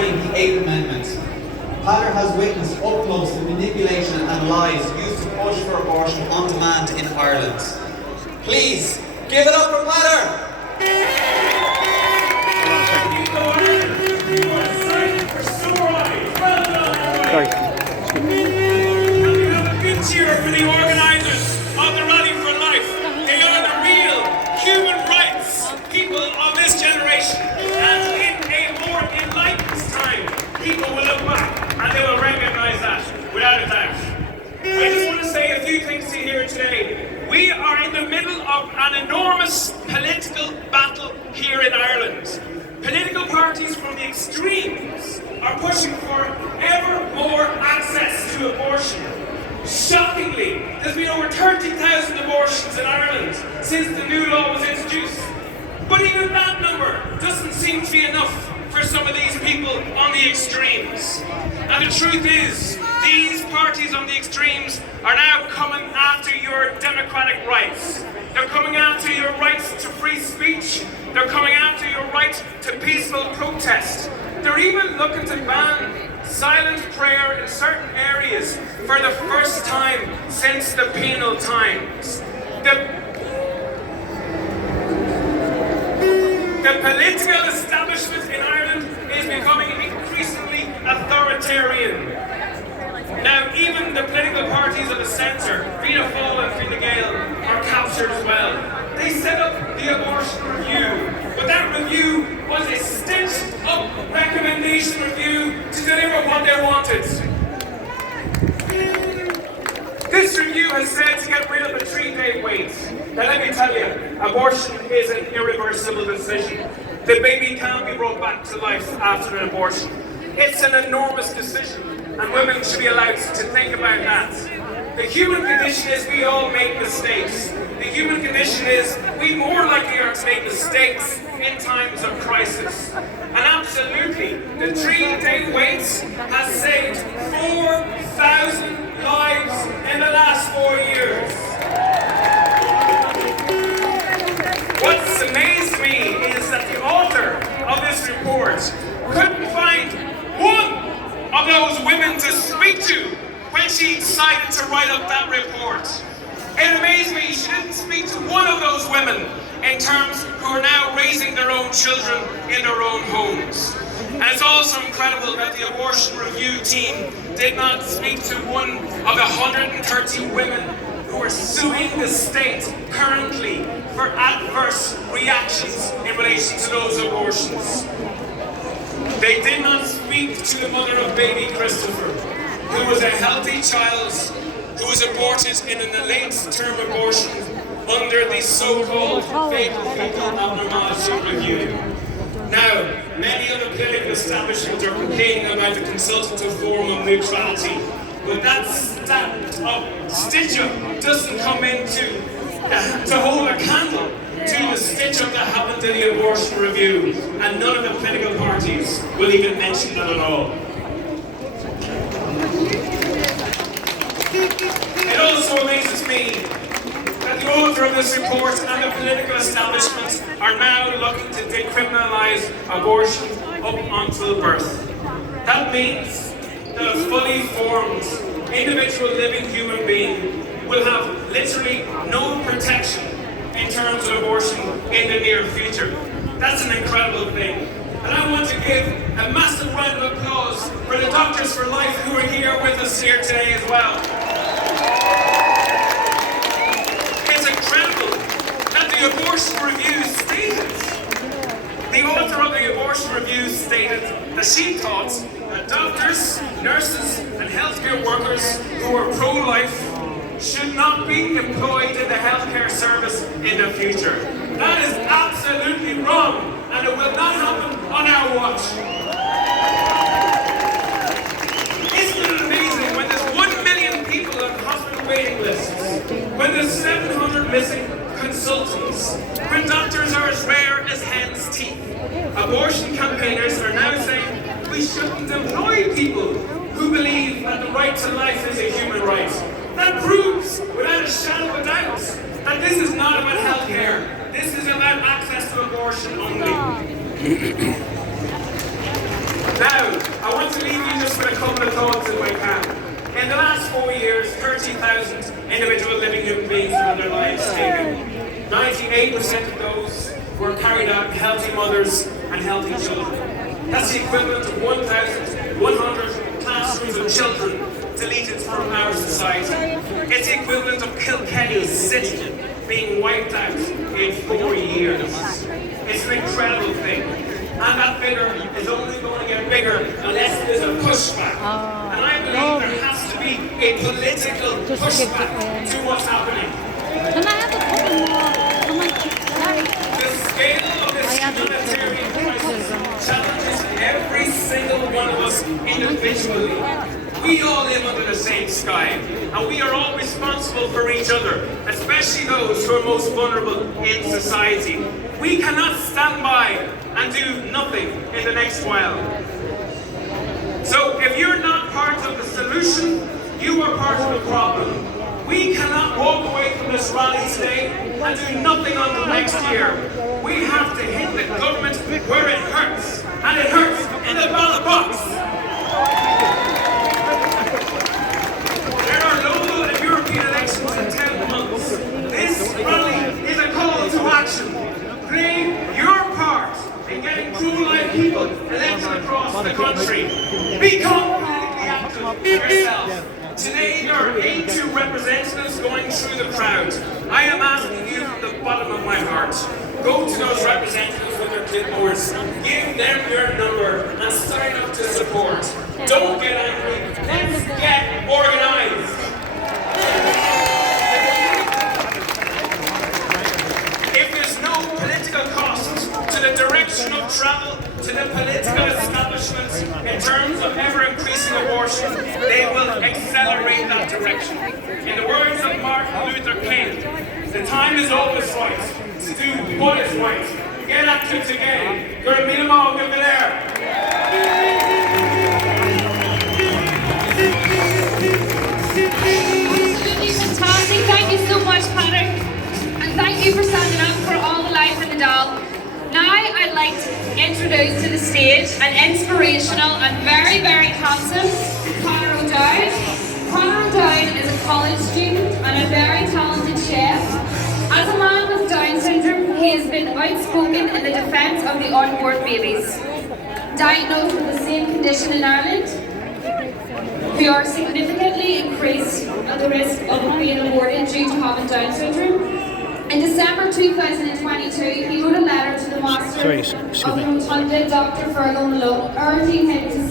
the Eighth Amendment. Pater has witnessed up close the manipulation and lies used to push for abortion on demand in Ireland. Please, give it up for Pater! Cheer for the organisers of the Rally for Life. They are the real human rights people of this generation. And in a more enlightened time, people will look back and they will recognise that without a doubt. I just want to say a few things to you here today. We are in the middle of an enormous political battle here in Ireland. Political parties from the extremes are pushing for ever more access to abortion. Shockingly, there's been over 30,000 abortions in Ireland since the new law was introduced. But even that number doesn't seem to be enough for some of these people on the extremes. And the truth is, these parties on the extremes are now coming after your democratic rights. They're coming after your rights to free speech. They're coming after your right to peaceful protest. They're even looking to ban silent prayer in certain areas for the first time since the penal times. The political establishment in Ireland is becoming increasingly authoritarian. Now, even the political parties of the centre, Fianna Fáil and Fine Gael, are captured as well. They set up the abortion review, but that review was a stitched-up recommendation review to deliver what they wanted. This review has said to get rid of the 3-day wait. Now let me tell you, abortion is an irreversible decision. The baby can't be brought back to life after an abortion. It's an enormous decision, and women should be allowed to think about that. The human condition is we all make mistakes. The human condition is we more likely are to make mistakes in times of crisis. And absolutely, the 3-day wait has saved 4,000 lives in the last 4 years. What's amazed me is that the author of this report couldn't find one of those women to speak to when she decided to write up that report. It amazed me she didn't speak to one of those women in terms who are now raising their own children in their own homes. And it's also incredible that the abortion review team did not speak to one of the 130 women who are suing the state currently for adverse reactions in relation to those abortions. They did not speak to the mother of baby Christopher, who was a healthy child who was aborted in a late-term abortion under the so-called fatal fetal abnormality review. Now, many of the political establishment are complaining about the consultative form of neutrality, but that stitch-up doesn't come in to hold a candle to the stitch-up that happened to the abortion review, and none of the political parties will even mention that at all. It also amazes me that the author of this report and the political establishment are now looking to decriminalise abortion up until birth. That means that a fully formed, individual living human being will have literally no protection in terms of abortion in the near future. That's an incredible thing. And I want to give a massive round of applause for the Doctors for Life who are here with us here today as well. It's incredible that the abortion review stated, the author of the abortion review stated that she thought that doctors, nurses and healthcare workers who are pro-life should not be employed in the healthcare service in the future. That is absolutely wrong, and it will not happen on our watch. Isn't it amazing when there's 1 million people on hospital waiting lists, when there's 700 missing consultants, when doctors are as rare as hen's teeth? Abortion campaigners are now saying we shouldn't employ people who believe that the right to life is a human right. That proves, without a shadow of a doubt, that this is not about healthcare. This is about access to abortion only. Now, 4 years, 30,000 individual living human beings have had their lives taken. 98% of those were carried out in healthy mothers and healthy children. That's the equivalent of 1,100 classrooms of children deleted from our society. It's the equivalent of Kilkenny City being wiped out in 4 years. It's an incredible thing. And that figure is only going to get bigger unless there's a pushback. And I believe there has to be a political pushback to what's happening. Can I have a couple more? The scale of this humanitarian crisis challenges every single one of us individually. We all live under the same sky, and we are all responsible for each other, especially those who are most vulnerable in society. We cannot stand by and do nothing in the next while. So if you're not part of the solution, you are part of the problem. We cannot walk away from this rally today and do nothing until next year. We have to hit the government where it hurts, and it hurts in the ballot box. There are local and European elections in 10 months. This rally is a call to action. Play your part in getting pro-life people elected across the country. Become politically active yourself. Today there are 82 representatives going through the crowd. I am asking you from the bottom of my heart, go to those representatives with their clipboards, give them your number and sign up to support. Don't get angry, let's get organized. If there's no political cost to the direction of travel, to the political establishment in terms of ever-increasing abortion, they will accelerate that direction. In the words of Martin Luther King, the time is always right to do what is right. Get active today. You're a minimal over there. Absolutely fantastic. Thank you so much, Patrick. And thank you for standing up for all the life in the Dáil. Now I'd like to introduce to the stage an inspirational and very, very handsome Conor O'Dowd. Conor O'Dowd is a college student and a very talented chef. As a man with Down syndrome, he has been outspoken in the defence of the unborn babies diagnosed with the same condition in Ireland, who are significantly increased at the risk of being aborted due to having Down syndrome. In December 2022, he wrote a letter to the Master of the Rotunda, Dr. Fergal Malone, urging him to